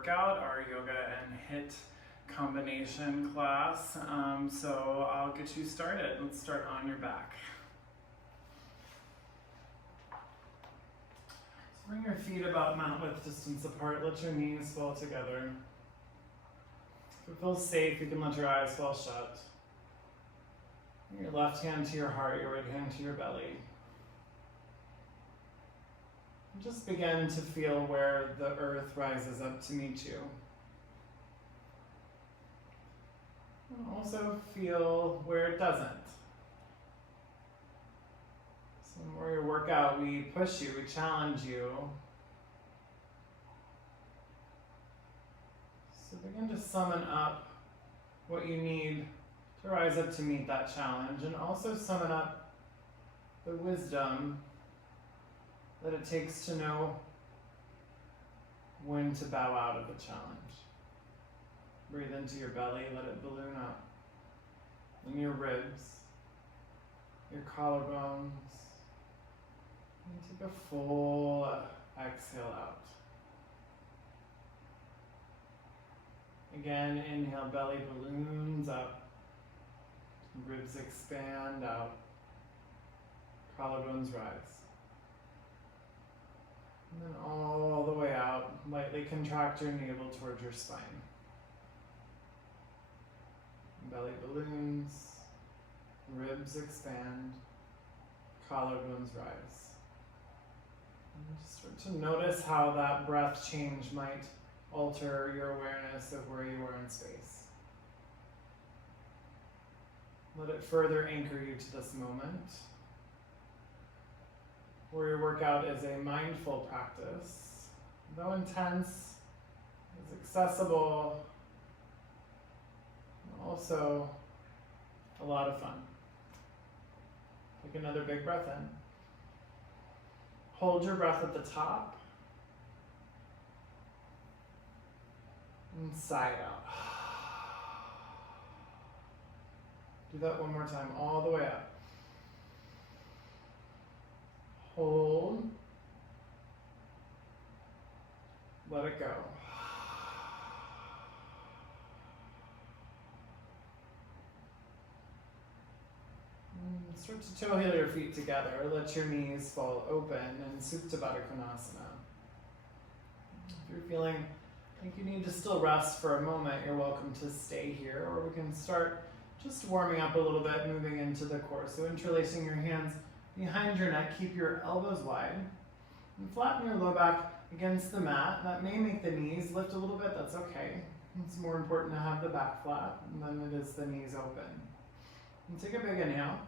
workout, our yoga and HIIT combination class. So I'll get you started. Let's start on your back. So bring your feet about mount width distance apart. Let your knees fall together. If it feels safe, you can let your eyes fall shut. Bring your left hand to your heart, your right hand to your belly. And just begin to feel where the earth rises up to meet you. And also feel where it doesn't. So in warrior workout, we push you, we challenge you. So begin to summon up what you need to rise up to meet that challenge, and also summon up the wisdom that it takes to know when to bow out of the challenge. Breathe into your belly, let it balloon up. In your ribs, your collarbones. And take a full exhale out. Again, inhale, belly balloons up. Ribs expand out. Collarbones rise. And then all the way out, lightly contract your navel towards your spine. Belly balloons, ribs expand, collarbones rise. And just start to notice how that breath change might alter your awareness of where you are in space. Let it further anchor you to this moment. Warrior workout is a mindful practice. Though intense, is accessible, and also a lot of fun. Take another big breath in. Hold your breath at the top. And sigh out. Do that one more time, all the way up. Hold. Let it go. Start to toe heel your feet together. Let your knees fall open in Tabata. If you're feeling like you need to still rest for a moment, you're welcome to stay here, or we can start just warming up a little bit, moving into the core. So interlacing your hands behind your neck, keep your elbows wide, and flatten your low back against the mat. That may make the knees lift a little bit, that's okay. It's more important to have the back flat than it is the knees open. And take a big inhale.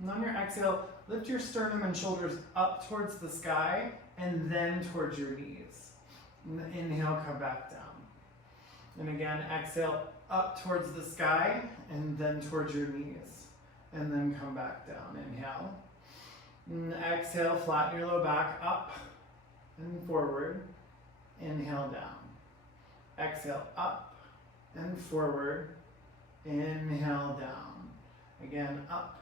And on your exhale, lift your sternum and shoulders up towards the sky and then towards your knees. And inhale, come back down. And again, exhale up towards the sky and then towards your knees. And then come back down. Inhale. And exhale, flatten your low back up and forward. Inhale down. Exhale up and forward. Inhale down. Again, up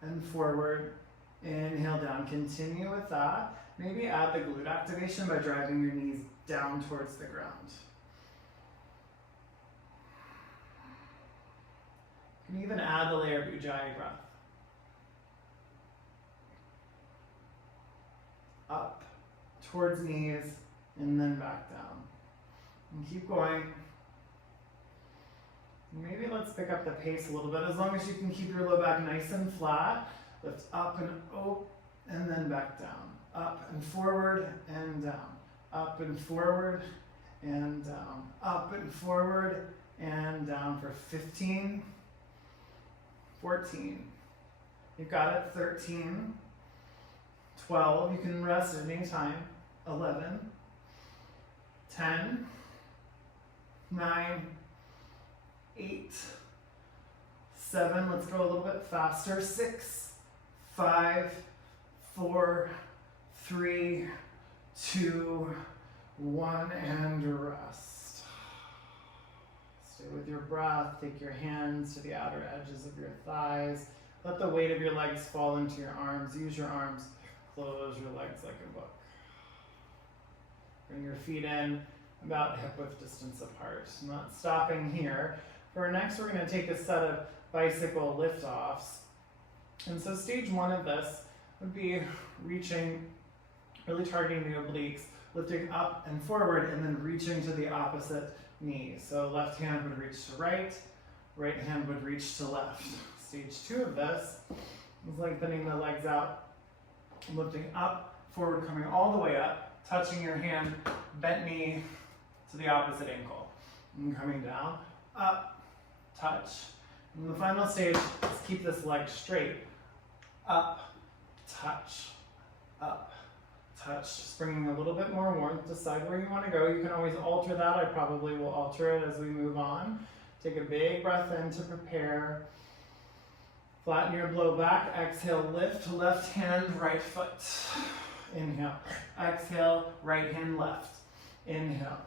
and forward. Inhale down. Continue with that. Maybe add the glute activation by driving your knees down towards the ground. You can even add the layer of Ujjayi breath. Up towards knees and then back down. And keep going. Maybe let's pick up the pace a little bit. As long as you can keep your low back nice and flat. Lift up and up and then back down. Up and forward and down. Up and forward and down. Up and forward and down for 15. 14. You've got it. 13. 12. You can rest at any time. 11. 10. 9. 8. 7. Let's go a little bit faster. 6. 5. 4. 3. 2. 1. And rest. Stay with your breath. Take your hands to the outer edges of your thighs. Let the weight of your legs fall into your arms. Use your arms. Close your legs like a book. Bring your feet in about hip width distance apart. I'm not stopping here. For our next, we're going to take a set of bicycle lift-offs. And so stage one of this would be reaching, really targeting the obliques, lifting up and forward, and then reaching to the opposite knee. So left hand would reach to right hand would reach to left. Stage two of this is lengthening the legs out, lifting up, forward, coming all the way up, touching your hand, bent knee to the opposite ankle. And coming down, up, touch. And the final stage is keep this leg straight. Up, touch, up, touch. Just bringing a little bit more warmth. Decide where you want to go. You can always alter that. I probably will alter it as we move on. Take a big breath in to prepare. Flatten your low back. Exhale, lift, left hand, right foot. Inhale. Exhale, right hand, left. Inhale.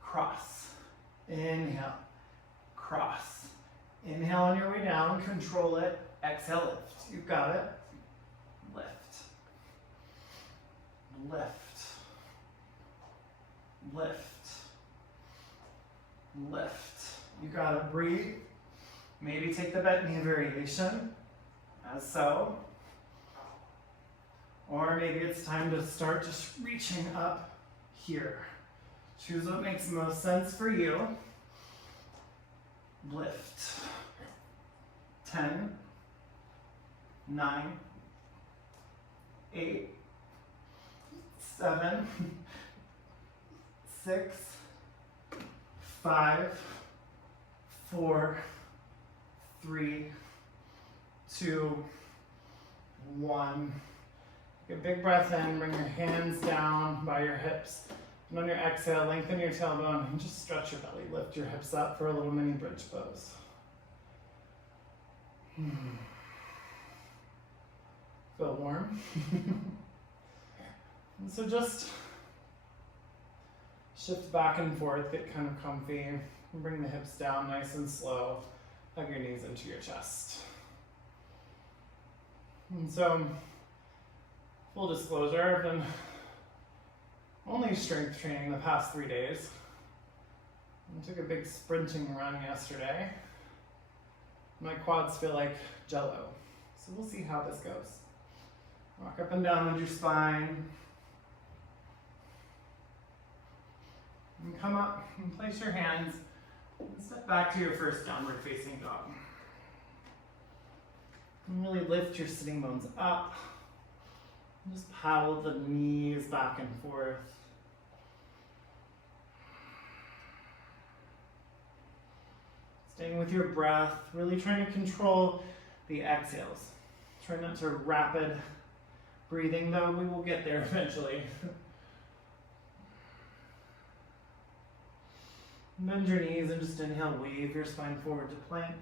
Cross. Inhale. Cross. Inhale on your way down. Control it. Exhale, lift. You've got it. Lift. Lift. Lift. Lift. You got it. Breathe. Maybe take the bent knee variation, as so. Or maybe it's time to start just reaching up here. Choose what makes most sense for you. Lift. 10, 9, 8, 7, 6, 5, 4, 3, 2, 1. Take a big breath in, bring your hands down by your hips. And on your exhale, lengthen your tailbone and just stretch your belly. Lift your hips up for a little mini bridge pose. Feel warm? And so just shift back and forth, get kind of comfy, and bring the hips down nice and slow. Hug your knees into your chest. And so, full disclosure, I've been only strength training the past 3 days. I took a big sprinting run yesterday. My quads feel like jello. So we'll see how this goes. Rock up and down with your spine. And come up and place your hands and step back to your first downward facing dog. And really lift your sitting bones up. And just paddle the knees back and forth. Staying with your breath, really trying to control the exhales. Try not to rapid breathing, though we will get there eventually. Bend your knees and just inhale, wave your spine forward to plank.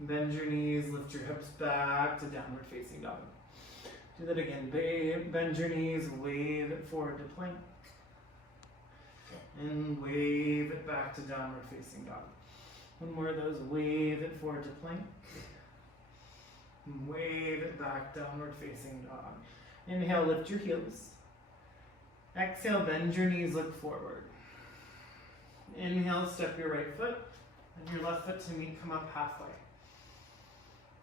Bend your knees, lift your hips back to downward facing dog. Do that again, bend your knees, wave it forward to plank. And wave it back to downward facing dog. One more of those, wave it forward to plank. And wave it back, downward facing dog. Inhale, lift your heels. Exhale, bend your knees, look forward. Inhale, step your right foot and your left foot to meet, come up halfway.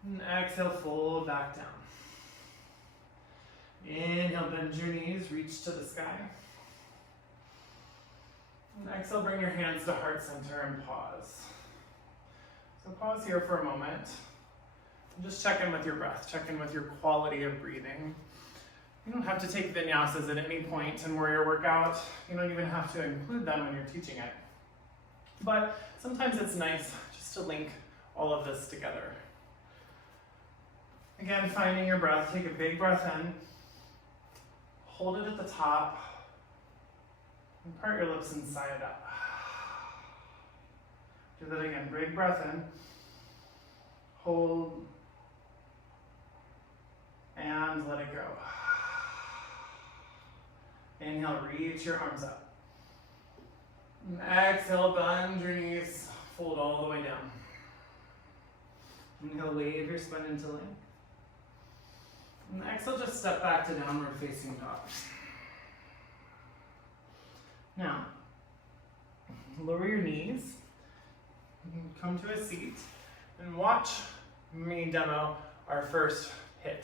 And exhale, fold back down. Inhale, bend your knees, reach to the sky. And exhale, bring your hands to heart center and pause. So pause here for a moment. And just check in with your breath, check in with your quality of breathing. You don't have to take vinyasas at any point in warrior workout. You don't even have to include them when you're teaching it. But sometimes it's nice just to link all of this together. Again, finding your breath, take a big breath in, hold it at the top, and part your lips and sigh it out. Do that again, big breath in, hold, and let it go. Inhale, reach your arms up. And exhale, bend your knees, fold all the way down. Inhale, wave your spine into length. And exhale, just step back to downward facing dog. Now, lower your knees, come to a seat, and watch me demo our first HIIT.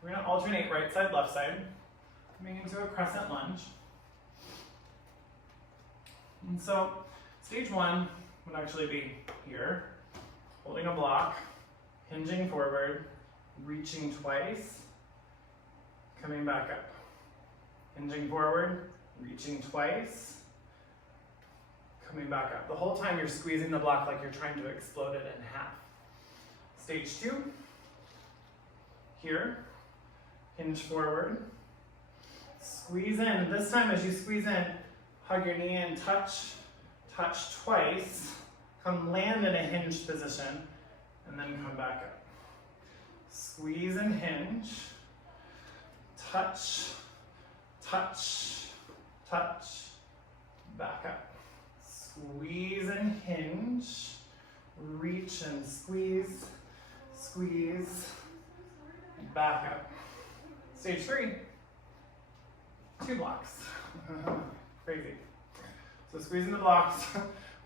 We're going to alternate right side, left side, coming into a crescent lunge. And so, stage one would actually be here, holding a block, hinging forward, reaching twice, coming back up. Hinging forward, reaching twice, coming back up. The whole time you're squeezing the block like you're trying to explode it in half. Stage two, here, hinge forward, squeeze in. This time as you squeeze in, hug your knee in, touch twice, come land in a hinged position, and then come back up. Squeeze and hinge, touch, back up. Squeeze and hinge, reach and squeeze, back up. Stage three, 2 blocks. Crazy. So squeezing the blocks,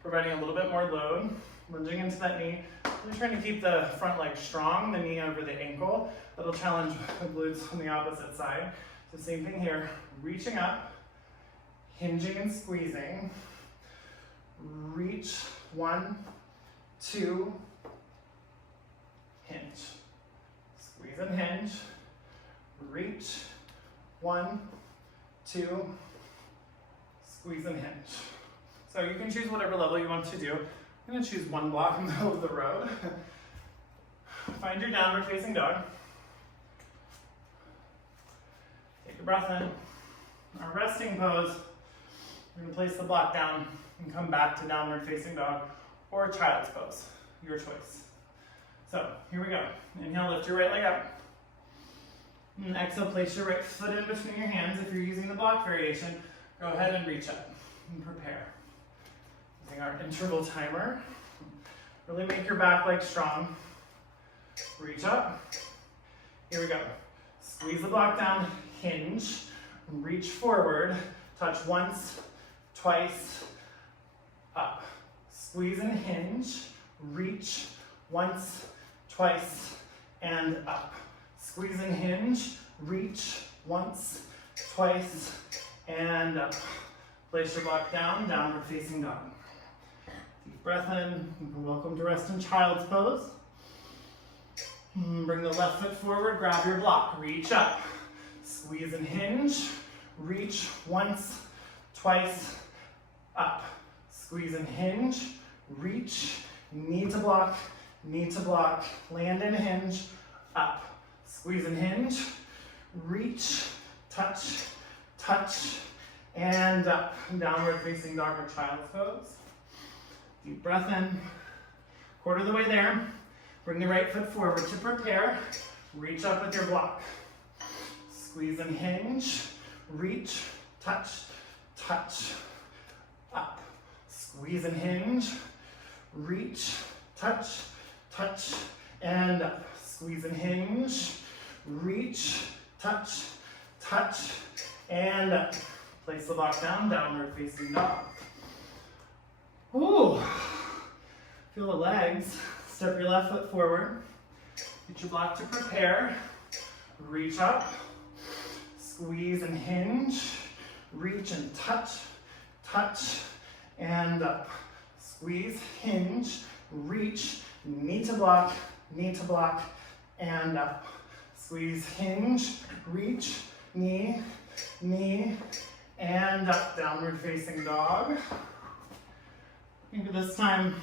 providing a little bit more load, lunging into that knee. Really trying to keep the front leg strong, the knee over the ankle. That'll challenge the glutes on the opposite side. So same thing here, reaching up, hinging and squeezing. Reach, 1, 2, hinge. Squeeze and hinge. Reach, 1, 2, squeeze and hinge. So you can choose whatever level you want to do. I'm going to choose 1 block in the middle of the road. Find your downward facing dog. Take a breath in. Our resting pose, we're going to place the block down and come back to downward facing dog or child's pose, your choice. So here we go. Inhale, lift your right leg up. And exhale, place your right foot in between your hands. If you're using the block variation, go ahead and reach up and prepare. Using our interval timer. Really make your back leg strong. Reach up. Here we go. Squeeze the block down, hinge, reach forward, touch once, twice, up. Squeeze and hinge, reach once, twice, and up. Squeeze and hinge, reach once, twice, and up. Place your block down, downward facing dog. Deep breath in. Welcome to rest in child's pose. Bring the left foot forward, grab your block, reach up. Squeeze and hinge, reach once, twice, up. Squeeze and hinge, reach, knee to block, land and hinge, up. Squeeze and hinge, reach, touch, and up. Downward facing dog or child's pose. Deep breath in. Quarter of the way there. Bring the right foot forward to prepare. Reach up with your block. Squeeze and hinge, reach, touch, up. Squeeze and hinge, reach, touch, and up. Squeeze and hinge, reach, touch, and up. Place the block down, downward facing dog. Ooh, feel the legs. Step your left foot forward. Get your block to prepare. Reach up. Squeeze and hinge. Reach and touch, and up. Squeeze, hinge, reach, knee to block, and up. Squeeze, hinge, reach, knee, and up. Downward facing dog. Maybe this time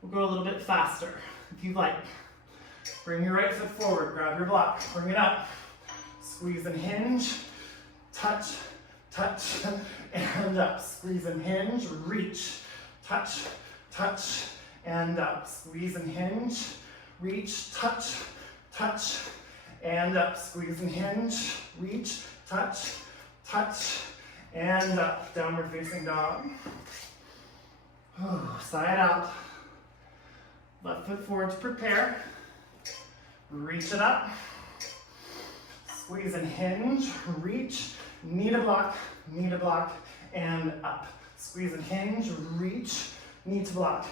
we'll go a little bit faster, if you like. Bring your right foot forward, grab your block, bring it up. Squeeze and hinge, touch, and up. Squeeze and hinge, reach, touch, and up. Squeeze and hinge, reach, touch, and up. Squeeze and hinge, reach, touch, and up. Downward facing dog. Side out. Left foot forward to prepare. Reach it up. Squeeze and hinge, reach, knee to block, and up. Squeeze and hinge, reach, knee to block,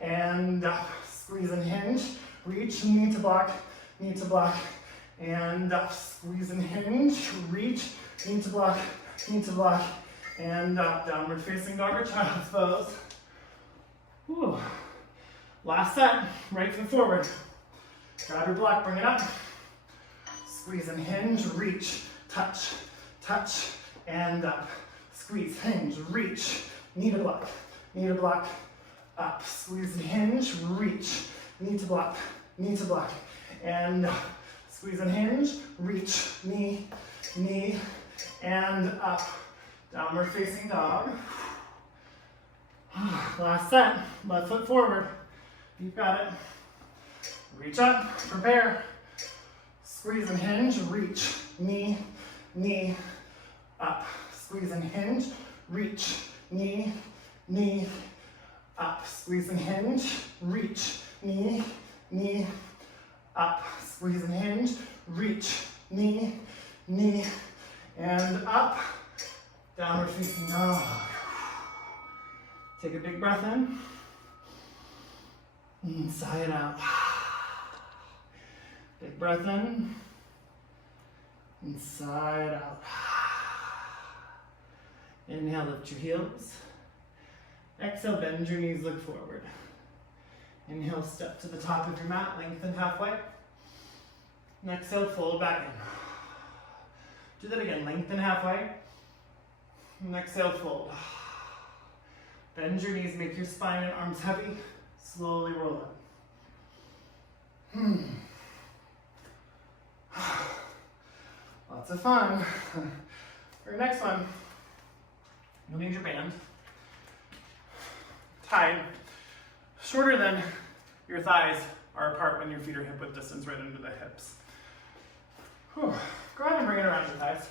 and up. Squeeze and hinge, reach, knee to block, and up. Squeeze and hinge, reach, knee to block, and up. Downward facing dog or child's pose. Whew. Last set, right foot forward. Grab your block, bring it up. Squeeze and hinge, reach, touch, and up. Squeeze, hinge, reach, knee to block, up. Squeeze and hinge, reach, knee to block, and up. Squeeze and hinge, reach, knee, and up. Downward facing dog. Last set, left foot forward. You've got it. Reach up, prepare. Squeeze and hinge, reach, knee, up. Squeeze and hinge, reach, knee, up. Squeeze and hinge, reach, knee, up. Squeeze and hinge, reach, knee, and up. Downward facing dog. Take a big breath in. And sigh it out. Big breath in. And sigh it out. Inhale, lift your heels. Exhale, bend your knees, look forward. Inhale, step to the top of your mat, lengthen halfway. And exhale, fold back in. Do that again, lengthen halfway. And exhale, fold. Bend your knees, make your spine and arms heavy. Slowly roll up. Lots of fun. For your next one, you'll need your band tied shorter than your thighs are apart when your feet are hip width distance right under the hips. Whew. Go ahead and bring it around your thighs.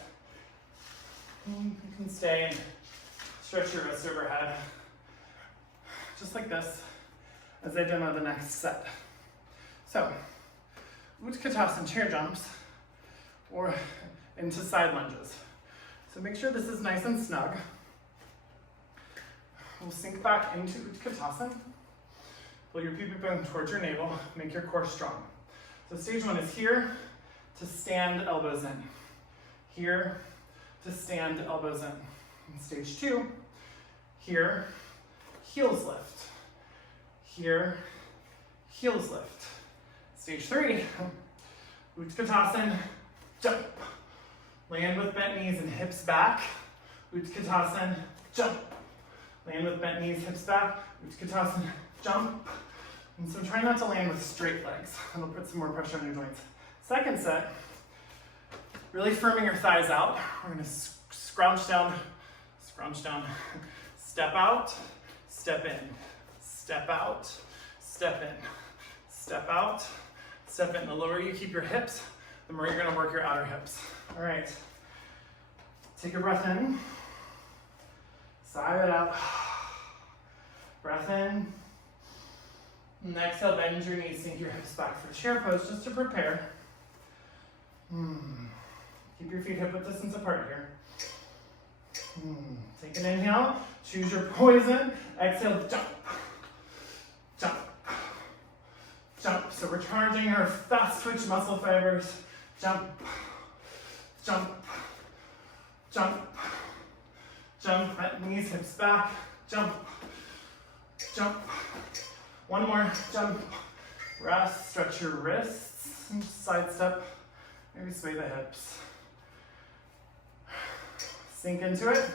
You can stay and stretch your wrists overhead. Just like this, as I demo the next set. So, Utkatasana chair jumps, or into side lunges. So make sure this is nice and snug. We'll sink back into Utkatasana. Pull your pubic bone towards your navel, make your core strong. So stage one is here to stand, elbows in. Here to stand, elbows in. And stage two, here, heels lift. Here, heels lift. Stage three, Utkatasana, jump. Land with bent knees and hips back. Utkatasana, jump. Land with bent knees, hips back. Utkatasana, jump. And so try not to land with straight legs. It'll put some more pressure on your joints. Second set, really firming your thighs out. We're gonna scrunch down, step out, step in, step out, step in, step out, step in. The lower you keep your hips, the more you're gonna work your outer hips. All right, take a breath in, sigh it out, breath in, and exhale, bend your knees, sink your hips back for chair pose just to prepare. Keep your feet hip width distance apart here. Take an inhale, choose your poison, exhale, jump, jump, jump. So we're charging our fast twitch muscle fibers. Jump, jump, jump, jump. Bent knees, hips back, jump, jump. One more, jump, rest, stretch your wrists, side step, maybe sway the hips. Sink into it,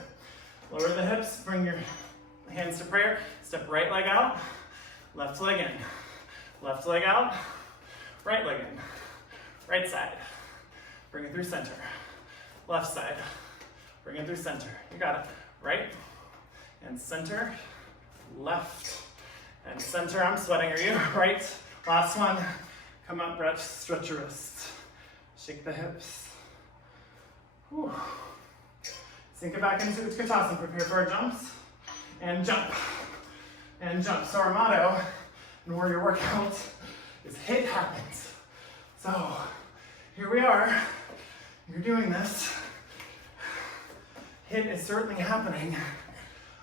lower the hips, bring your hands to prayer, step right leg out, left leg in, left leg out, right leg in, right side, bring it through center, left side, bring it through center, you got it, right, and center, left, and center, I'm sweating, are you? Right, last one, come up, stretch your wrists, shake the hips, whew. Sink it back into Utkatasana, prepare for our jumps, and jump, and jump. So our motto in warrior workout is HIIT happens. So here we are, you're doing this, HIIT is certainly happening.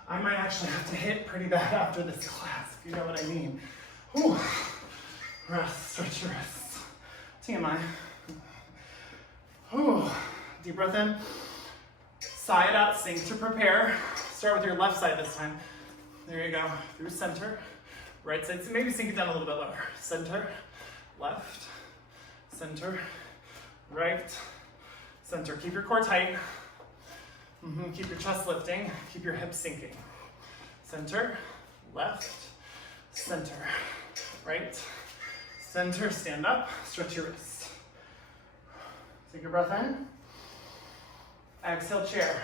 I might actually have to HIIT pretty bad after this class, if you know what I mean. Whew. Rest, stretch your wrists. TMI. Whew. Deep breath in. Sigh it out, sink to prepare. Start with your left side this time. There you go, through center. Right side, so maybe sink it down a little bit lower. Center, left, center, right, center. Keep your core tight. Keep your chest lifting. Keep your hips sinking. Center, left, center, right, center. Stand up, stretch your wrists. Take a breath in. Exhale, chair.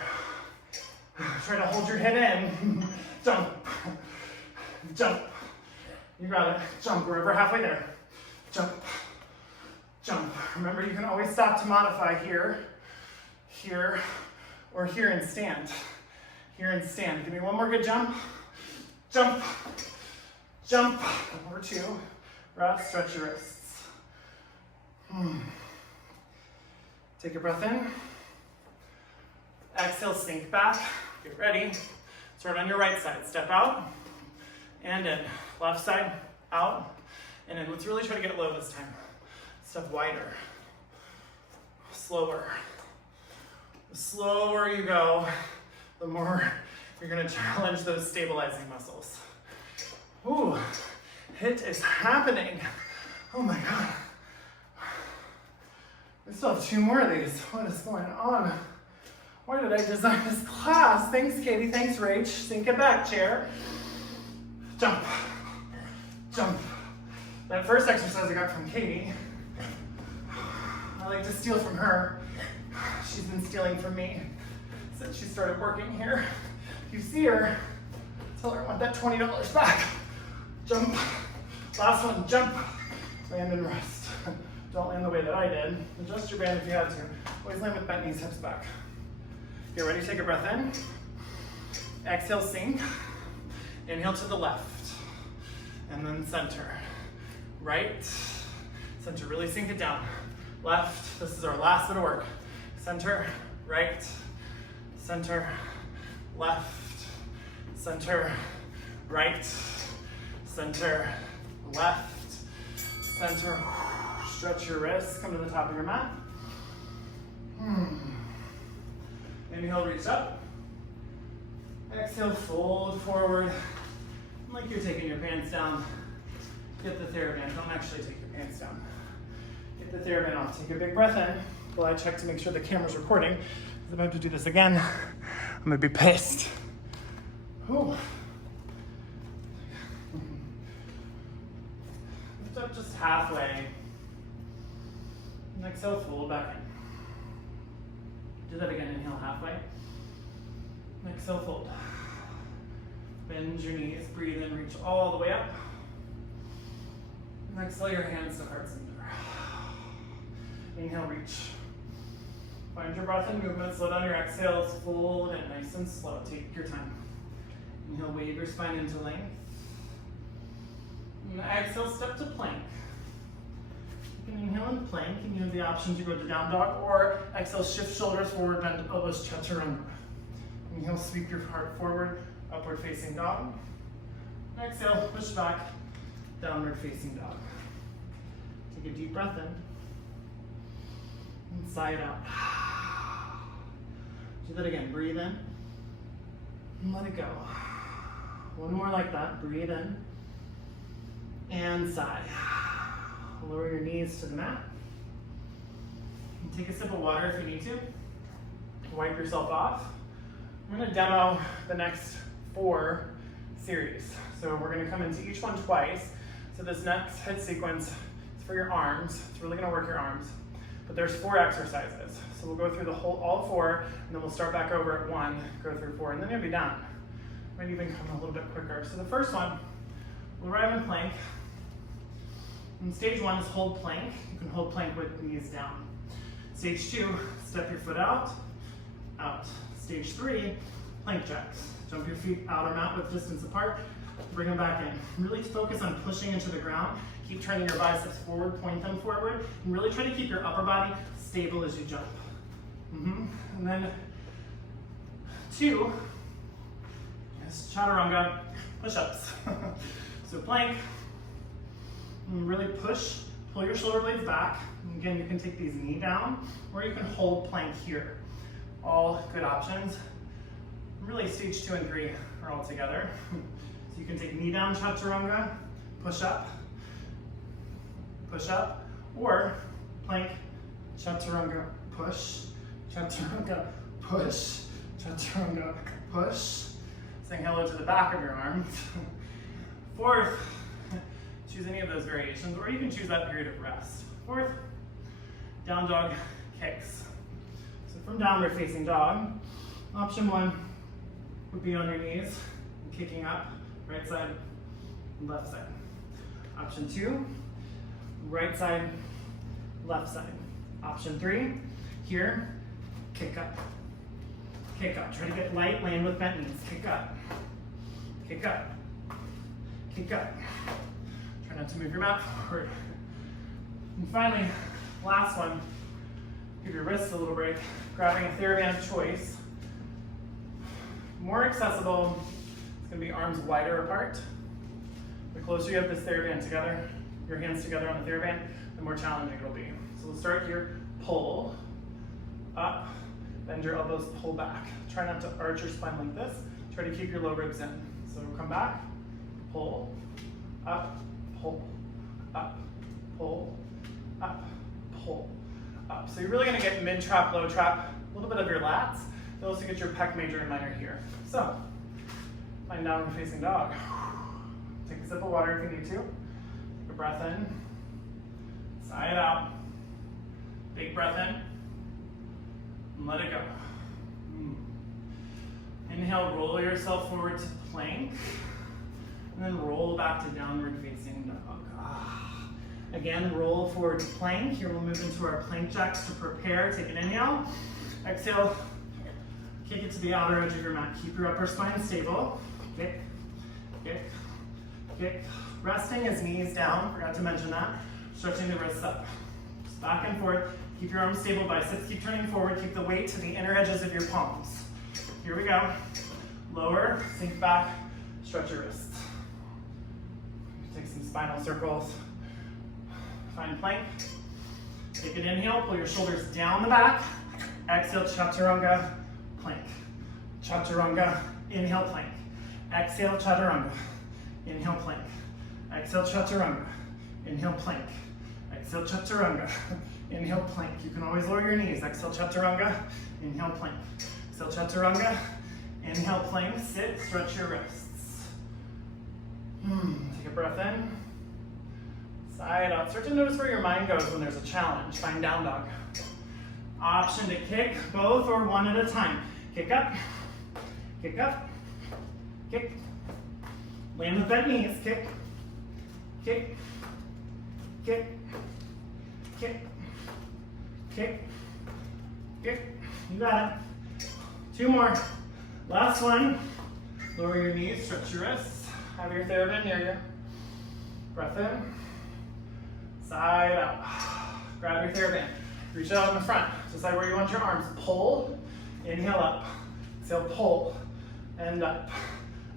Try to hold your head in. Jump, jump. You got it. Jump, we're over halfway there. Jump, jump. Remember, you can always stop to modify here, here, or here and stand. Here and stand. Give me one more good jump. Jump, jump. Over two. Rest, stretch your wrists. Take a breath in. Exhale, sink back. Get ready. Start on your right side. Step out and in. Left side, out and in. Let's really try to get it low this time. Step wider. Slower. The slower you go, the more you're going to challenge those stabilizing muscles. Ooh, HIIT is happening. Oh my God. We still have 2 more of these. What is going on? Why did I design this class? Thanks, Katie. Thanks, Rach. Sink it back, chair. Jump. Jump. That first exercise I got from Katie. I like to steal from her. She's been stealing from me since she started working here. If you see her, tell her I want that $20 back. Jump. Last one, jump. Land and rest. Don't land the way that I did. Adjust your band if you had to. Always land with bent knees, hips back. Get ready, take a breath in. Exhale, sink. Inhale to the left. And then center. Right. Center, really sink it down. Left, this is our last bit of work. Center, right, center, left, center, right, center, left, center. Stretch your wrists, come to the top of your mat. Inhale, reach up. Exhale, fold forward. Like you're taking your pants down. Get the TheraBand, don't actually take your pants down. Get the TheraBand off, take a big breath in. While I check to make sure the camera's recording. If I'm about to do this again, I'm gonna be pissed. Ooh. Lift up just halfway. And exhale, fold back in. Do that again, inhale halfway. Exhale, fold. Bend your knees, breathe in, reach all the way up. And exhale your hands to heart center. Inhale, reach. Find your breath and movement, slow down your exhales, fold in nice and slow. Take your time. Inhale, wave your spine into length. And exhale, step to plank. You can inhale and plank, and you have the option to go to down dog, or exhale, shift shoulders forward, bend elbows, chaturanga. Inhale, sweep your heart forward, upward facing dog. Exhale, push back, downward facing dog. Take a deep breath in. And sigh it out. Do that again, breathe in. And let it go. One more like that, breathe in. And sigh. Lower your knees to the mat. And take a sip of water if you need to. Wipe yourself off. I'm going to demo the next 4 series. So we're going to come into each one twice. So this next HIIT sequence is for your arms. It's really going to work your arms. But there's 4 exercises. So we'll go through all 4, and then we'll start back over at 1, go through 4, and then you'll be done. Might even come a little bit quicker. So the first one, we'll arrive in plank. And stage 1 is hold plank. You can hold plank with knees down. Stage 2, step your foot out, out. Stage 3, plank jacks. Jump your feet out or mat with distance apart, bring them back in. Really focus on pushing into the ground. Keep turning your biceps forward, point them forward, and really try to keep your upper body stable as you jump. And then 2 is chaturanga push-ups. So plank, and really push, pull your shoulder blades back. And again, you can take these knee down, or you can hold plank here. All good options. Really, stage 2 and 3 are all together. So you can take knee down chaturanga, push up, or plank, chaturanga, push, chaturanga, push, chaturanga, push. Saying hello to the back of your arms. 4th, choose any of those variations, or you can choose that period of rest. 4th, down dog kicks. So from downward facing dog, option 1 would be on your knees, kicking up, right side, left side. Option 2, right side, left side. Option 3, here, kick up. Kick up. Try to get light, land with bent knees. Kick up. Kick up. Kick up. Try not to move your mat forward. And finally, last one, give your wrists a little break. Grabbing a TheraBand choice. More accessible, it's going to be arms wider apart. The closer you have this TheraBand together, your hands together on the TheraBand, the more challenging it'll be. So we'll start here, pull, up, bend your elbows, pull back. Try not to arch your spine like this. Try to keep your low ribs in. So come back, pull, up, pull, up, pull, up, pull, up. So you're really gonna get mid-trap, low trap, a little bit of your lats. You also get your pec major and minor here. So, find downward facing dog. Take a sip of water if you need to. Take a breath in, sigh it out. Big breath in, and let it go. Inhale, roll yourself forward to plank, and then roll back to downward facing dog. Again, roll forward to plank. Here we'll move into our plank jacks to prepare. Take an inhale, exhale, kick it to the outer edge of your mat. Keep your upper spine stable. Kick, kick, kick. Resting as knees down, forgot to mention that. Stretching the wrists up. Just back and forth. Keep your arms stable, biceps keep turning forward. Keep the weight to the inner edges of your palms. Here we go. Lower, sink back, stretch your wrists. Take some spinal circles. Find plank. Take an inhale, pull your shoulders down the back. Exhale, chaturanga, plank. Chaturanga, inhale, plank. Exhale, chaturanga, inhale, plank. Exhale, chaturanga, inhale, plank. Exhale, chaturanga, inhale, plank. You can always lower your knees. Exhale, chaturanga, inhale, plank. Exhale, chaturanga, inhale, plank. Sit, stretch your wrists. Take a breath in. Side out. Start to notice where your mind goes when there's a challenge. Find down dog. Option to kick both or one at a time. Kick up, kick up, kick. Land with bent knees. Kick, kick, kick, kick, kick, kick. You got it. 2 more. Last one. Lower your knees, stretch your wrists. Have your TheraBand near you. Breath in. Side out. Grab your TheraBand. Reach out in the front. Decide where you want your arms. Pull. Inhale up. Exhale, pull. And up.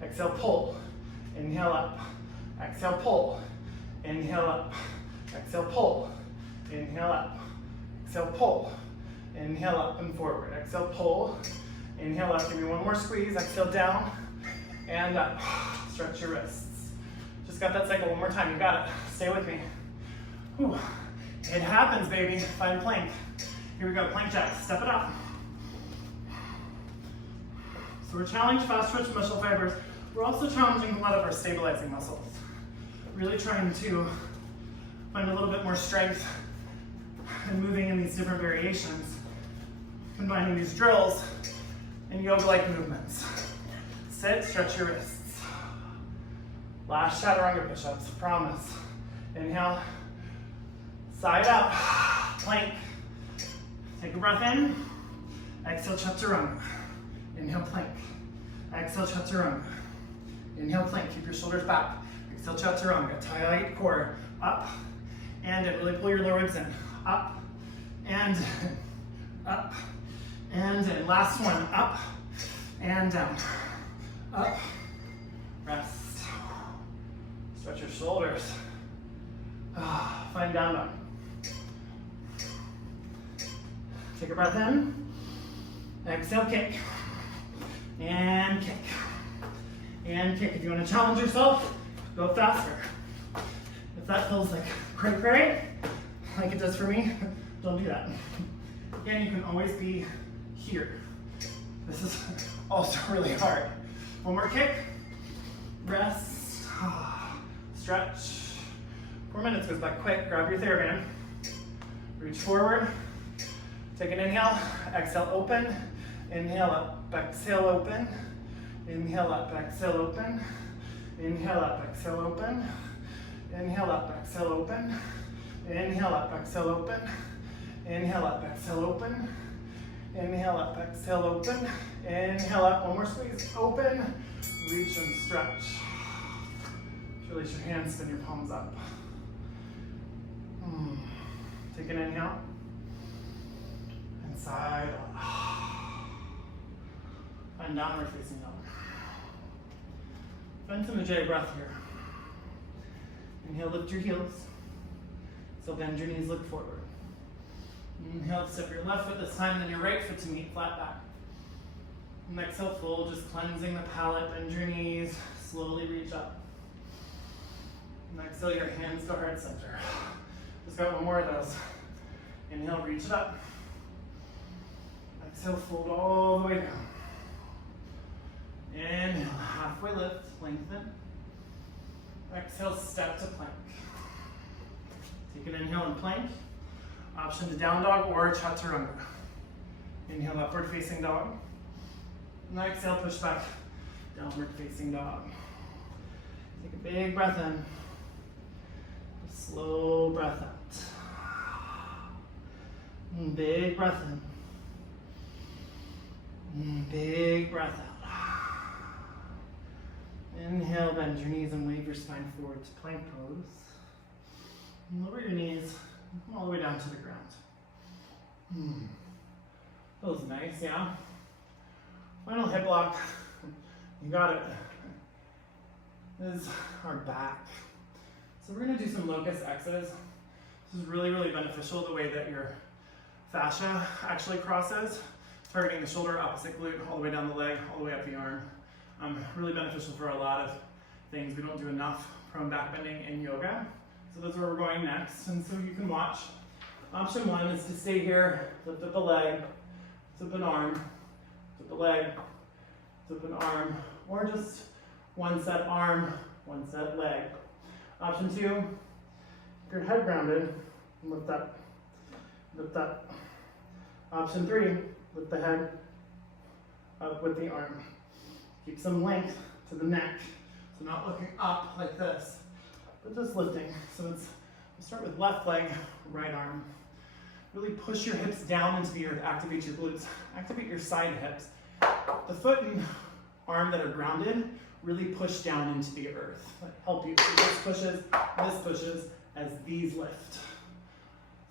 Exhale, pull. Inhale up. Exhale, pull. Inhale up. Exhale, pull. Inhale up. Exhale, pull. Inhale up and forward. Exhale, pull. Inhale up. Give me one more squeeze. Exhale, down and up. Stretch your wrists. Just got that cycle one more time. You got it. Stay with me. Whew. It happens, baby. Find plank. Here we go. Plank jacks. Step it up. So we're challenging fast twitch muscle fibers. We're also challenging a lot of our stabilizing muscles. Really trying to find a little bit more strength and moving in these different variations, combining these drills and yoga-like movements. Sit, stretch your wrists. Last chaturanga push-ups, promise. Inhale, side out, plank. Take a breath in, exhale, chaturanga. Inhale, plank. Exhale, chaturanga. Inhale, plank. Keep your shoulders back. Exhale, chaturanga. Tight core. Up and in. Really pull your lower ribs in. Up and in. Up and in. Last one. Up and down. Up, rest. Stretch your shoulders. Find down dog. Take a breath in. Exhale, kick. And kick. And kick. If you want to challenge yourself, go faster. If that feels like cray-cray, like it does for me, don't do that. Again, you can always be here. This is also really hard. One more kick. Rest. Stretch. 4 minutes goes by quick. Grab your TheraBand. Reach forward. Take an inhale. Exhale, open. Inhale up. Exhale, open. Inhale up. Exhale, open. Inhale up. Exhale, open. Inhale up. Exhale, open. Inhale up. Exhale, open. Inhale up. Exhale, open. Inhale up. Exhale, open. Inhale up. One more squeeze. Open. Reach and stretch. Release your hands, spin your palms up. Take an inhale. Inside out. Find downward facing dog. Find some Ujjayi breath here. Inhale, lift your heels. So bend your knees, look forward. Inhale, step your left foot this time, then your right foot to meet flat back. And exhale, full, just cleansing the palate, bend your knees, slowly reach up. And exhale, your hands to heart center. Just got one more of those. Inhale, reach it up. Exhale, fold all the way down. Inhale, halfway lift, lengthen. Exhale, step to plank. Take an inhale and plank. Option to down dog or chaturanga. Inhale, upward facing dog. And exhale, push back, downward facing dog. Take a big breath in. Slow breath out. Big breath in. Big breath out. Inhale, bend your knees and wave your spine forward to plank pose. And lower your knees all the way down to the ground. Feels nice, yeah? Final hip block. You got it. This is our back. So we're going to do some locust X's. This is really, really beneficial the way that your fascia actually crosses, targeting the shoulder, opposite glute, all the way down the leg, all the way up the arm. Really beneficial for a lot of things. We don't do enough prone back bending in yoga. So that's where we're going next. And so you can watch. Option one is to stay here, lift up a leg, lift up an arm, lift up a leg, lift up an arm, or just one set arm, one set leg. Option two, keep your head grounded, and lift up, lift up. Option three, lift the head up with the arm. Keep some length to the neck, so not looking up like this, but just lifting. So we'll start with left leg, right arm. Really push your hips down into the earth, activate your glutes, activate your side hips. The foot and arm that are grounded really push down into the earth. Help you. So this pushes as these lift.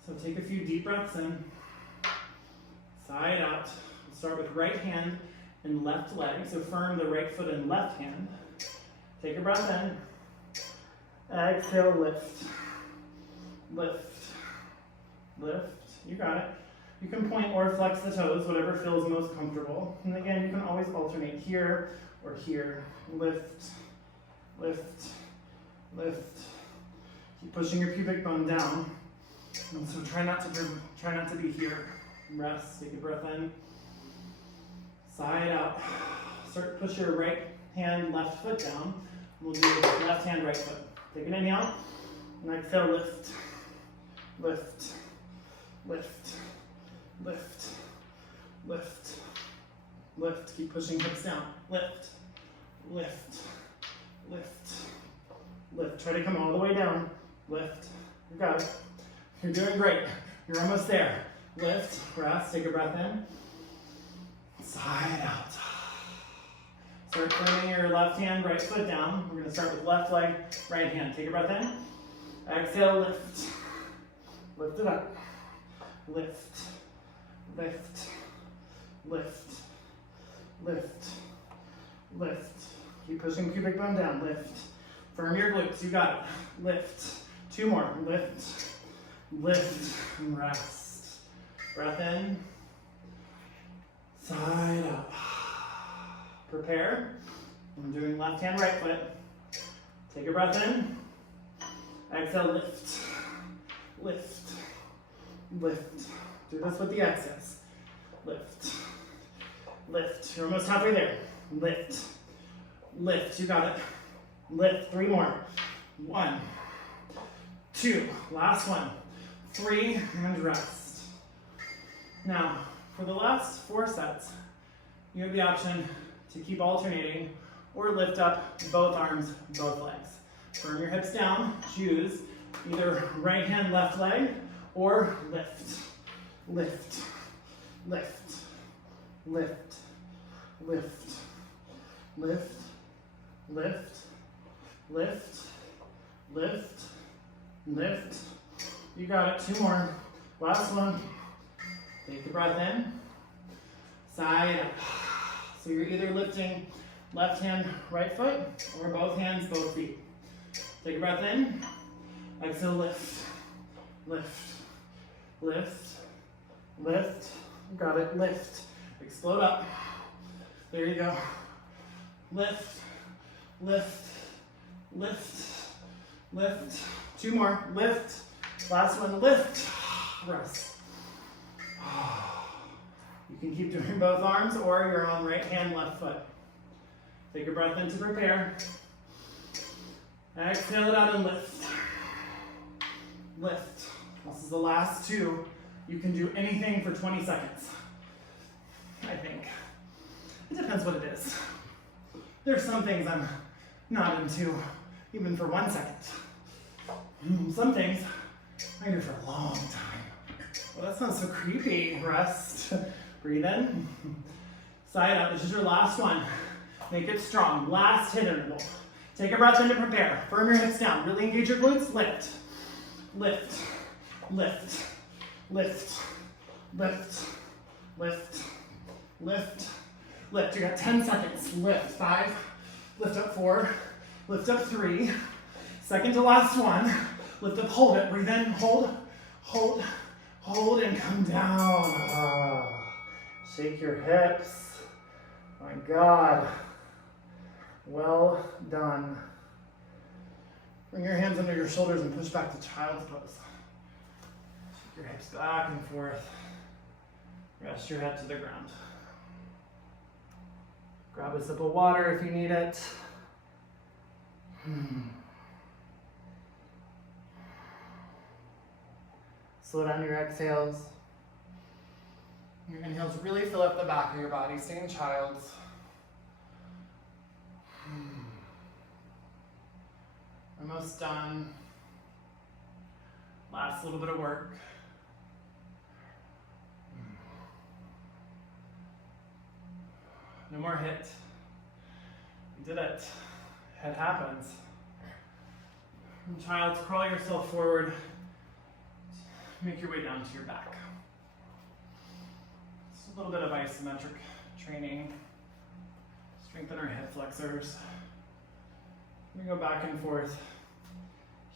So take a few deep breaths in, side out. We'll start with right hand and left leg. So firm the right foot and left hand. Take a breath in. Exhale, lift. Lift. Lift. You got it. You can point or flex the toes, whatever feels most comfortable. And again, you can always alternate here or here. Lift, lift, lift. Keep pushing your pubic bone down. And so try not to be here. Rest, take a breath in. Side out. Start push your right hand, left foot down. We'll do left hand, right foot. Take an inhale. And exhale, lift, lift, lift, lift, lift, lift. Keep pushing hips down. Lift, lift, lift, lift. Try to come all the way down. Lift. You got it. You're doing great. You're almost there. Lift, rest, take a breath in. Side out. Start turning your left hand, right foot down. We're going to start with left leg, right hand. Take a breath in. Exhale, lift. Lift it up. Lift, lift, lift, lift, lift. Keep pushing pubic bone down, lift. Firm your glutes, you got it. Lift. 2 more, lift, lift, and rest. Breath in, side up. Prepare. I'm doing left hand, right foot. Take a breath in. Exhale, lift, lift, lift. Do this with the exhales. Lift, lift. You're almost halfway there. Lift, lift. You got it. Lift. 3 more. 1, 2. Last one. 3 and rest. Now, for the last 4 sets, you have the option to keep alternating or lift up both arms, both legs. Firm your hips down. Choose either right hand, left leg, or lift, lift, lift, lift, lift, lift, lift, lift, lift, lift. You got it. 2 more. Last one. Take the breath in. Side up. So you're either lifting left hand, right foot, or both hands, both feet. Take a breath in. Exhale, lift, lift, lift, lift. Got it. Lift. Explode up. There you go. Lift, lift, lift, lift. 2 more. Lift. Last one. Lift. Rest. You can keep doing both arms or your own right hand, left foot. Take a breath in to prepare. Exhale it out and lift. Lift. This is the last 2. You can do anything for 20 seconds. I think. It depends what it is. There's some things I'm not into, even for 1 second. Some things I do for a long time. Well, that sounds so creepy. Rest. Breathe in. Side up. This is your last one. Make it strong. Last HIIT interval. Take a breath in to prepare. Firm your hips down. Really engage your glutes. Lift. Lift. Lift. Lift. Lift. Lift. Lift. Lift. You got 10 seconds. Lift. 5. Lift up 4. Lift up 3. Second to last one. Lift up. Hold it. Breathe in. Hold. Hold. Hold and come down. Shake your hips. My God. Well done. Bring your hands under your shoulders and push back to child's pose. Shake your hips back and forth. Rest your head to the ground. Grab a sip of water if you need it. Slow down your exhales. Your inhales really fill up the back of your body. Stay in child's. Almost done. Last little bit of work. No more HIIT. You did it. It happens. From child's, crawl yourself forward. Make your way down to your back. Just a little bit of isometric training. Strengthen our hip flexors. We go back and forth.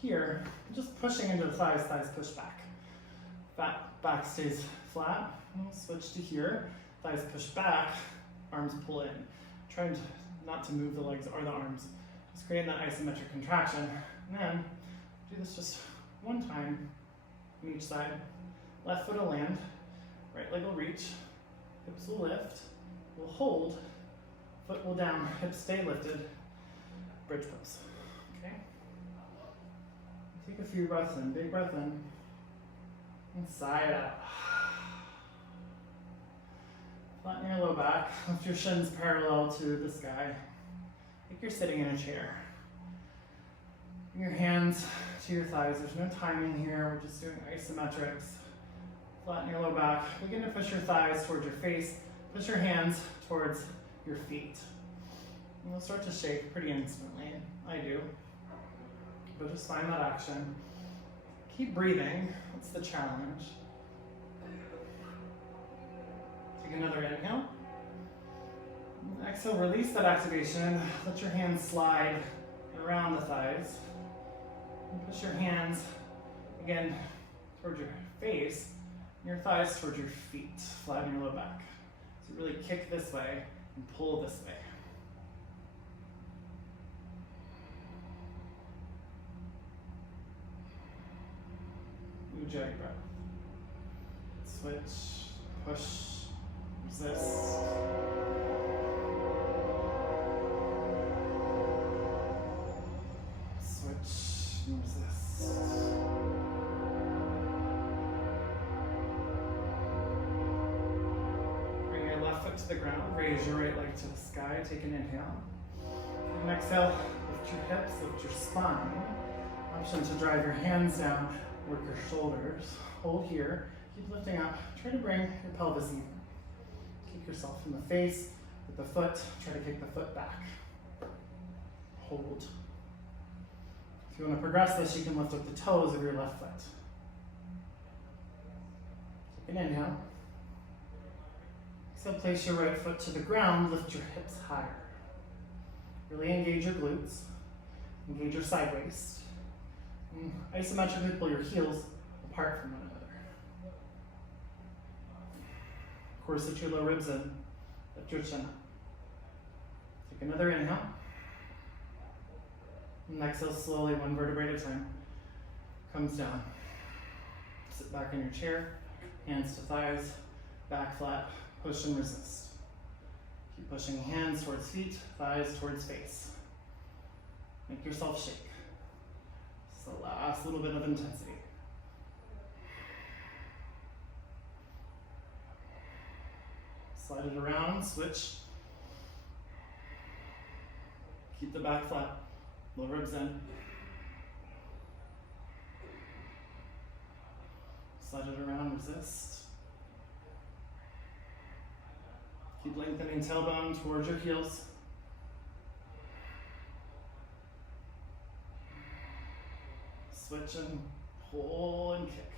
Here, just pushing into the thighs, thighs push back. Back stays flat. We'll switch to here. Thighs push back, arms pull in. Trying not to move the legs or the arms. Just creating that isometric contraction. And then do this just 1 time on each side. Left foot will land, right leg will reach, hips will lift, we'll hold, foot will down, hips stay lifted, bridge pose. Okay? Take a few breaths in, big breath in, and side up. Flatten your low back, lift your shins parallel to the sky. Like you're sitting in a chair. Bring your hands to your thighs. There's no timing here. We're just doing isometrics. Flatten your low back. Begin to push your thighs towards your face. Push your hands towards your feet. And you'll start to shake pretty instantly. I do. But just find that action. Keep breathing. That's the challenge. Take another inhale. Exhale, release that activation. Let your hands slide around the thighs. And push your hands, again, towards your face, and your thighs towards your feet. Flatten your low back. So really kick this way and pull this way. Ujjayi breath. Switch, push, resist. Switch and resist. Bring your left foot to the ground. Raise your right leg to the sky. Take an inhale. And exhale, lift your hips, lift your spine. Option to drive your hands down, work your shoulders. Hold here. Keep lifting up. Try to bring your pelvis in. Kick yourself in the face with the foot. Try to kick the foot back. Hold. If you want to progress this, you can lift up the toes of your left foot. Take an inhale. So place your right foot to the ground. Lift your hips higher. Really engage your glutes. Engage your side waist. And isometrically pull your heels apart from one another. Corset your low ribs in. Lift your chin up. Take another inhale. And exhale slowly, one vertebrae at a time. Comes down. Sit back in your chair. Hands to thighs. Back flat. Push and resist. Keep pushing hands towards feet, thighs towards face. Make yourself shake. Just the last little bit of intensity. Slide it around, switch. Keep the back flat, low ribs in. Slide it around, resist. Keep lengthening tailbone towards your heels. Switch and pull and kick.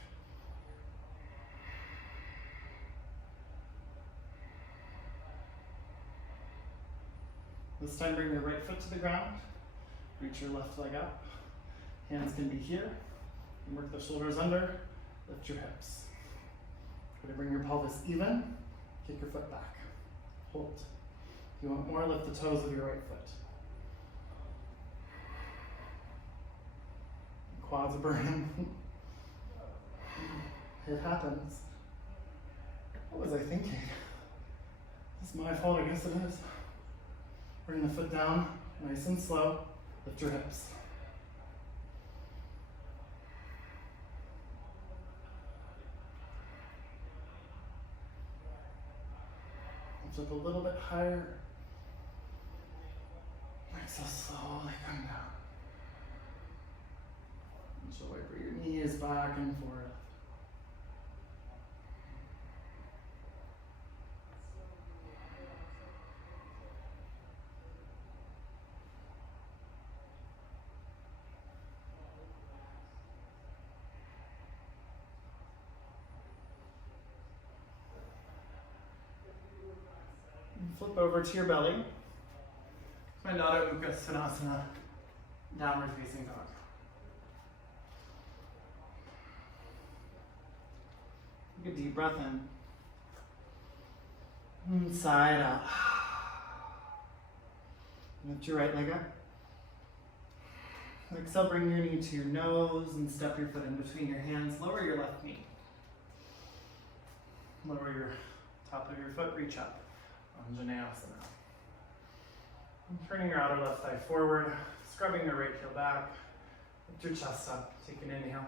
This time bring your right foot to the ground. Reach your left leg up. Hands can be here. And work the shoulders under. Lift your hips. Try to bring your pelvis even. Kick your foot back. Hold. If you want more, lift the toes of your right foot. Quads are burning. It happens. What was I thinking? It's my fault, I guess it is. Bring the foot down, nice and slow. Lift your hips. Lift up a little bit higher. Exhale, slowly come down. Windshield wiper your knees back and forth. Flip over to your belly. Find Adho Mukha Svanasana, downward facing dog. Take a deep breath in. And side out. Lift your right leg up. Exhale, bring your knee to your nose and step your foot in between your hands. Lower your left knee. Lower your top of your foot, reach up. Anjaneyasana. And turning your outer left thigh forward, scrubbing your right heel back. Lift your chest up. Take an inhale.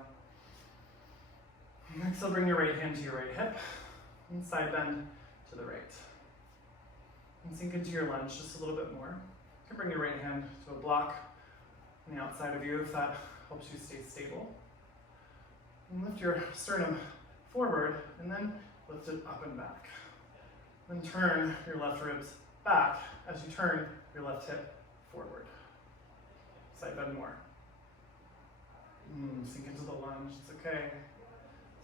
And exhale, bring your right hand to your right hip. And side bend to the right. And sink into your lunge just a little bit more. You can bring your right hand to a block on the outside of you if that helps you stay stable. And lift your sternum forward and then lift it up and back. Then turn your left ribs back as you turn your left hip forward. Side bend more. Sink into the lunge, it's okay.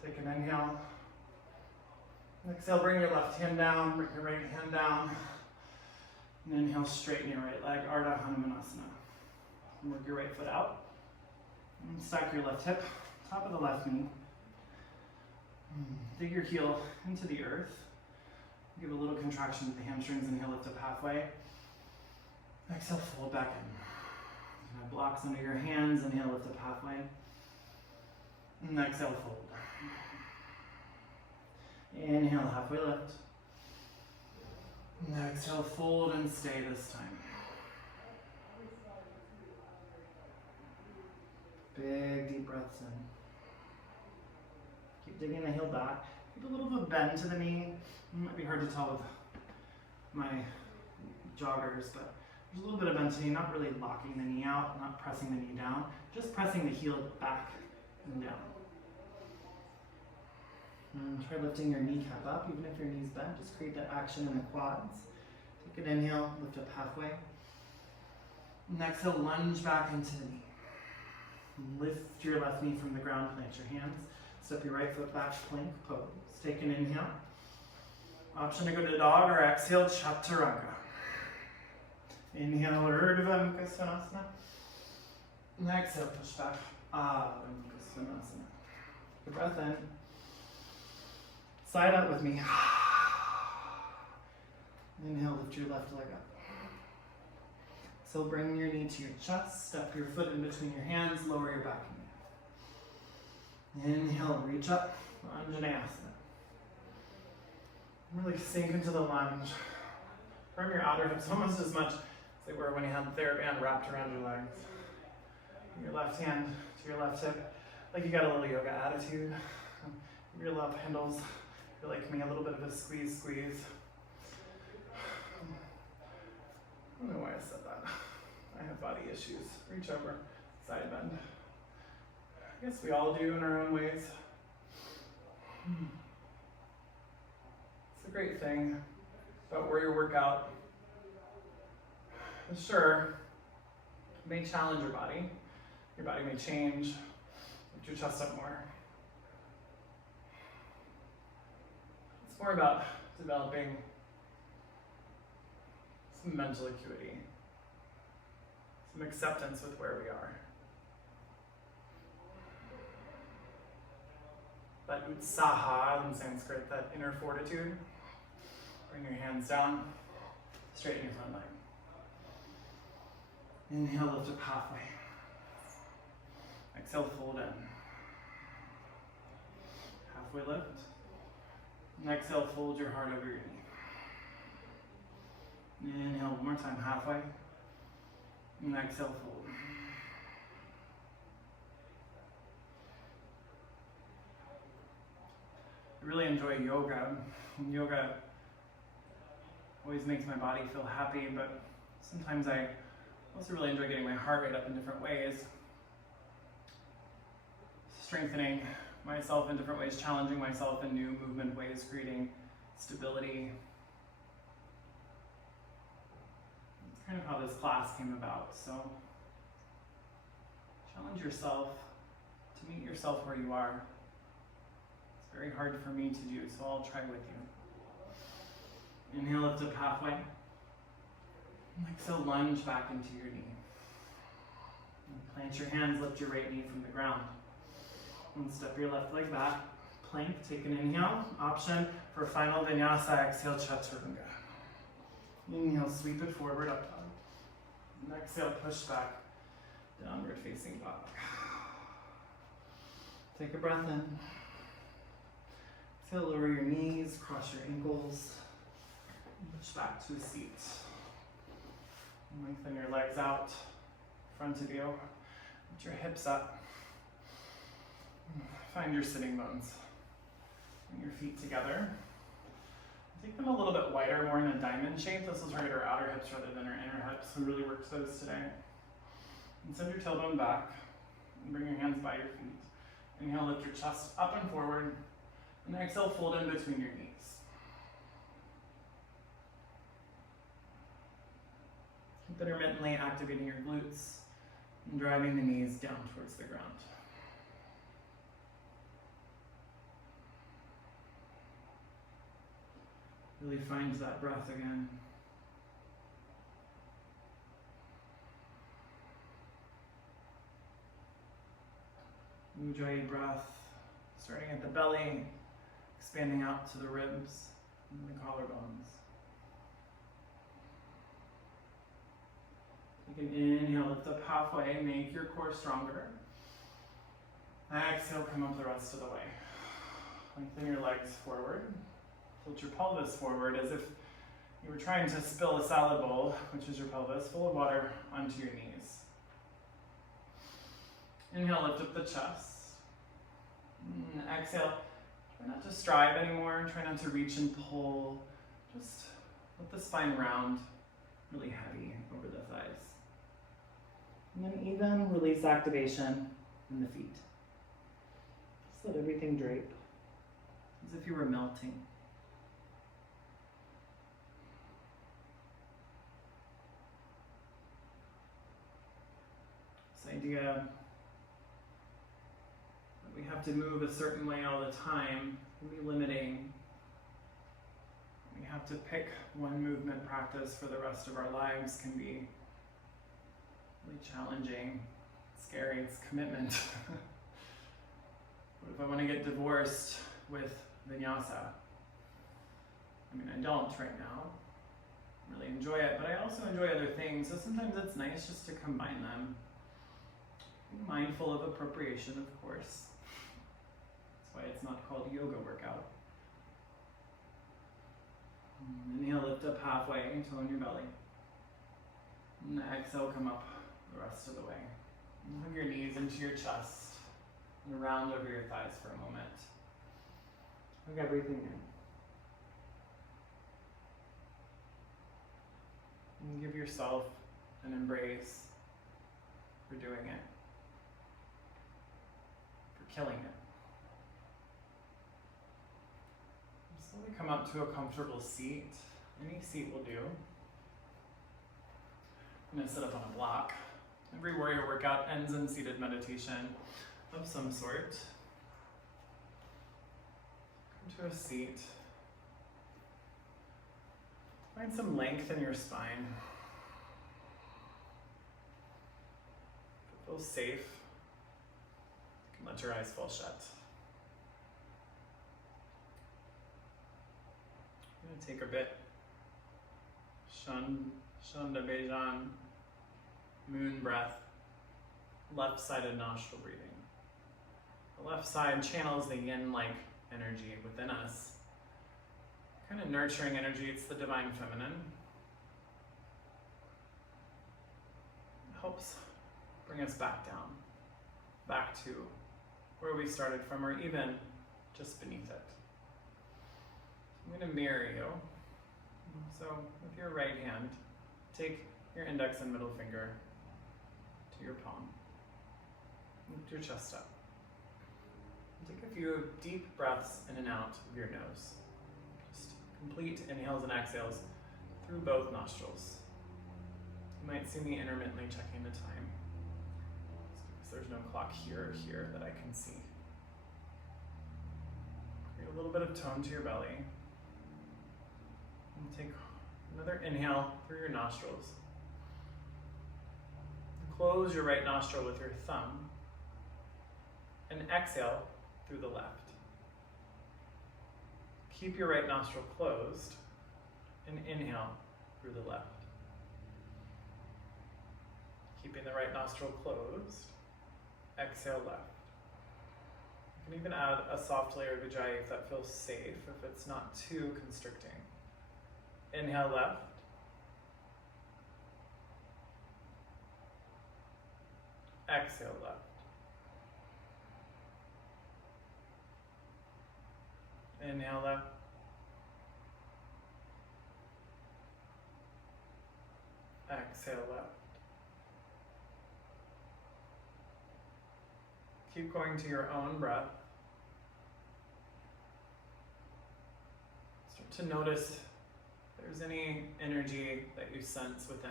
Take an inhale. Exhale, bring your left hand down, bring your right hand down. And inhale, straighten your right leg, Ardha Hanumanasana. And work your right foot out. And stack your left hip, top of the left knee. Dig your heel into the earth. Give a little contraction to the hamstrings. Inhale, lift up halfway. Exhale, fold back in. Have blocks under your hands. Inhale, lift up halfway. And exhale, fold. Inhale, halfway lift. And exhale, fold and stay this time. Big deep breaths in. Keep digging the heel back. Keep a little bit of bend to the knee. It might be hard to tell with my joggers, but there's a little bit of bend to the knee, not really locking the knee out, not pressing the knee down, just pressing the heel back and down. And try lifting your kneecap up, even if your knee's bent. Just create that action in the quads. Take an inhale, lift up halfway. And exhale, lunge back into the knee. Lift your left knee from the ground, plant your hands. Step your right foot back, plank pose. Take an inhale. Option to go to dog or exhale, chaturanga. Inhale, Urdhva Mukha Svanasana. And exhale, push back, Adho Mukha Svanasana. Good breath in. Side out with me. Inhale, lift your left leg up. So bring your knee to your chest, step your foot in between your hands, lower your back knee. Inhale, reach up, Anjaneyasana. Really sink into the lunge. Firm your outer hips almost as much as they were when you had the TheraBand wrapped around your legs. Your left hand to your left hip, like you got a little yoga attitude. Your love handles, you're like me, a little bit of a squeeze. I don't know why I said that. I have body issues. Reach over, side bend. I guess we all do in our own ways. It's a great thing about where your workout, sure, may challenge your body. Your body may change. Lift your chest up more. It's more about developing some mental acuity, some acceptance with where we are. That utsaha in Sanskrit, that inner fortitude. Bring your hands down, straighten your front leg. Inhale, lift up halfway. Exhale, fold in. Halfway lift. And exhale, fold your heart over your knee. Inhale, one more time, halfway. And exhale, fold. I really enjoy yoga. Yoga always makes my body feel happy, but sometimes I also really enjoy getting my heart rate up in different ways. Strengthening myself in different ways, challenging myself in new movement ways, creating stability. That's kind of how this class came about. So challenge yourself to meet yourself where you are. It's very hard for me to do, so I'll try with you. Inhale, lift up halfway. Exhale, lunge back into your knee. And plant your hands, lift your right knee from the ground. And step your left leg back. Plank, take an inhale. Option for final vinyasa, exhale, chaturanga. Inhale, sweep it forward, up dog. And exhale, push back, downward facing dog. Take a breath in. Exhale, lower your knees, cross your ankles. Push back to a seat. Lengthen your legs out, front of you. Put your hips up. Find your sitting bones. Bring your feet together. Take them a little bit wider, more in a diamond shape. This will target our outer hips rather than our inner hips. We really worked those today. And send your tailbone back. And bring your hands by your feet. Inhale, lift your chest up and forward. And exhale, fold in between your knees. Keep intermittently activating your glutes and driving the knees down towards the ground. Really find that breath again. Ujjayi breath, starting at the belly, expanding out to the ribs and the collarbones. You can inhale, lift up halfway, make your core stronger. Exhale, come up the rest of the way. Lengthen your legs forward. Tilt your pelvis forward as if you were trying to spill a salad bowl, which is your pelvis, full of water onto your knees. Inhale, lift up the chest. Exhale, try not to strive anymore. Try not to reach and pull. Just let the spine round, really heavy over the thighs. And then even release activation in the feet. Just let everything drape, as if you were melting. This idea that we have to move a certain way all the time can be limiting. We have to pick one movement practice for the rest of our lives can be really challenging, scary, it's commitment. What if I want to get divorced with vinyasa? I mean, I don't right now. I really enjoy it, but I also enjoy other things, so sometimes it's nice just to combine them. Be mindful of appropriation, of course. That's why it's not called yoga workout. Inhale, lift up halfway, tone your belly. And exhale, come up the rest of the way. And hug your knees into your chest and round over your thighs for a moment. Hug everything in. And give yourself an embrace for doing it, for killing it. Slowly come up to a comfortable seat. Any seat will do. I'm going to sit up on a block. Every warrior workout ends in seated meditation of some sort. Come to a seat. Find some length in your spine. If it feels safe, you can let your eyes fall shut. I'm going to take a bit. Shanda Bejan, moon breath, left-sided nostril breathing. The left side channels the yin-like energy within us. Kind of nurturing energy, it's the divine feminine. It helps bring us back down, back to where we started from, or even just beneath it. I'm going to mirror you. So with your right hand, take your index and middle finger to your palm. Lift your chest up. Take a few deep breaths in and out of your nose. Just complete inhales and exhales through both nostrils. You might see me intermittently checking the time, because there's no clock here or here that I can see. Create a little bit of tone to your belly. And take another inhale through your nostrils. Close your right nostril with your thumb and exhale through the left. Keep your right nostril closed and inhale through the left. Keeping the right nostril closed, exhale left. You can even add a soft layer of Ujjayi if that feels safe, if it's not too constricting. Inhale left. Exhale left. Inhale left. Exhale left. Keep going to your own breath. Start to notice if there's any energy that you sense within.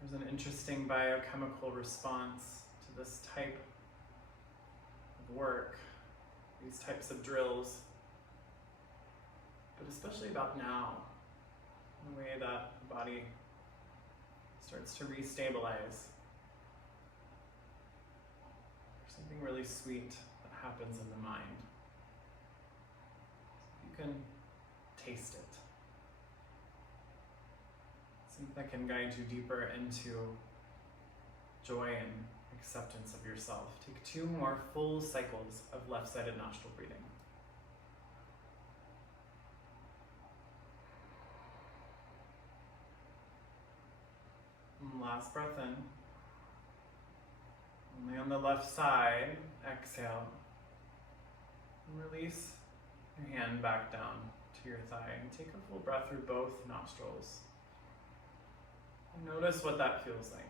There's an interesting biochemical response to this type of work, these types of drills, but especially about now, the way that the body starts to restabilize something really sweet that happens in the mind. You can taste it. Something that can guide you deeper into joy and acceptance of yourself. Take 2 more full cycles of left-sided nostril breathing. And last breath in. Only on the left side, exhale. And release your hand back down to your thigh and take a full breath through both nostrils. And notice what that feels like.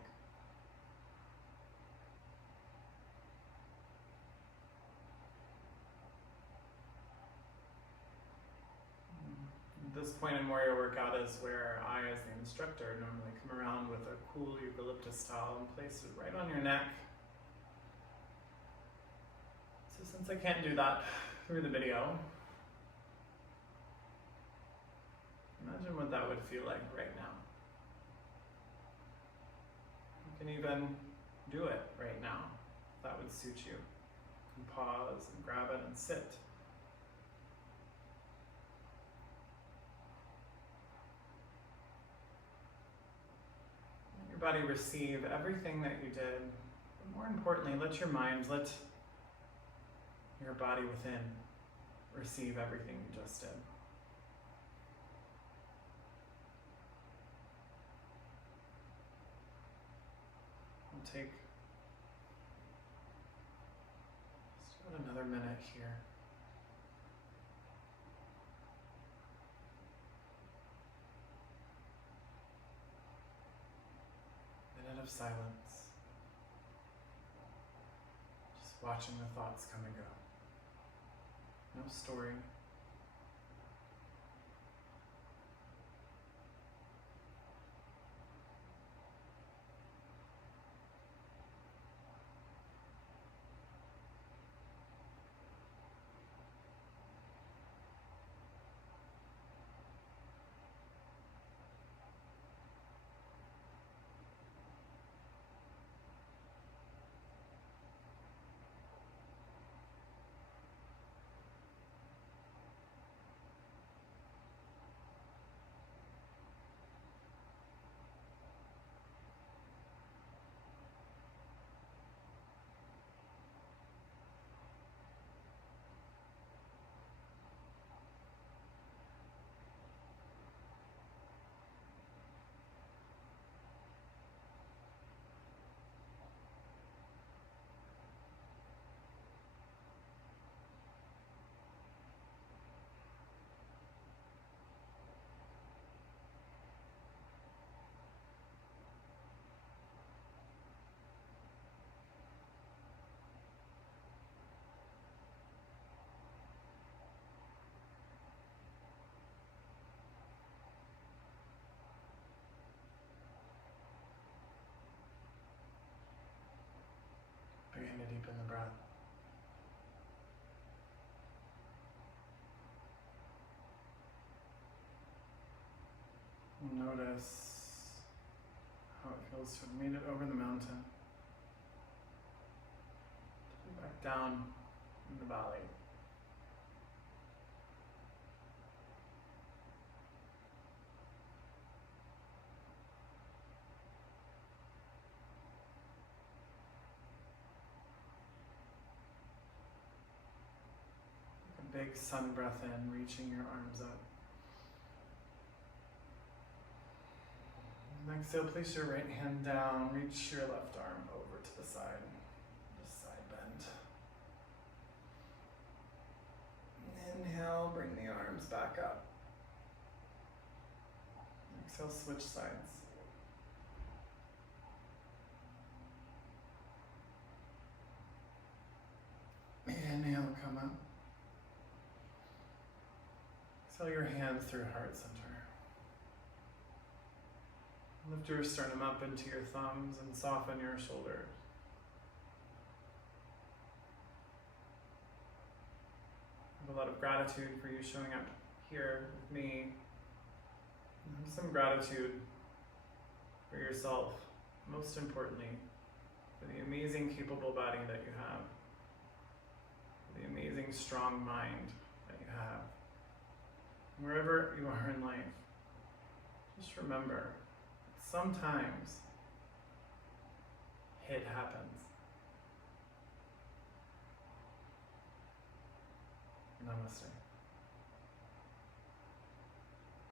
This point in warrior workout is where I, as the instructor, normally come around with a cool eucalyptus towel and place it right on your neck. So since I can't do that through the video, imagine what that would feel like right now. You can even do it right now, if that would suit you. You can pause and grab it and sit. Let your body receive everything that you did, but more importantly, let your mind, let your body within receive everything you just did. We'll take just about another minute here. Minute of silence. Just watching the thoughts come and go. No story. Begin to deepen the breath. Notice how it feels to have made it over the mountain, to be back down in the valley. Take a big sun breath in, reaching your arms up. Exhale, place your right hand down, reach your left arm over to the side, just side bend. Inhale, bring the arms back up. Exhale, switch sides. Inhale, come up. Exhale your hands through heart center. Lift your sternum up into your thumbs and soften your shoulders. I have a lot of gratitude for you showing up here with me. And have some gratitude for yourself, most importantly, for the amazing, capable body that you have. the amazing, strong mind that you have. Wherever you are in life, just remember, sometimes HIIT happens. Namaste.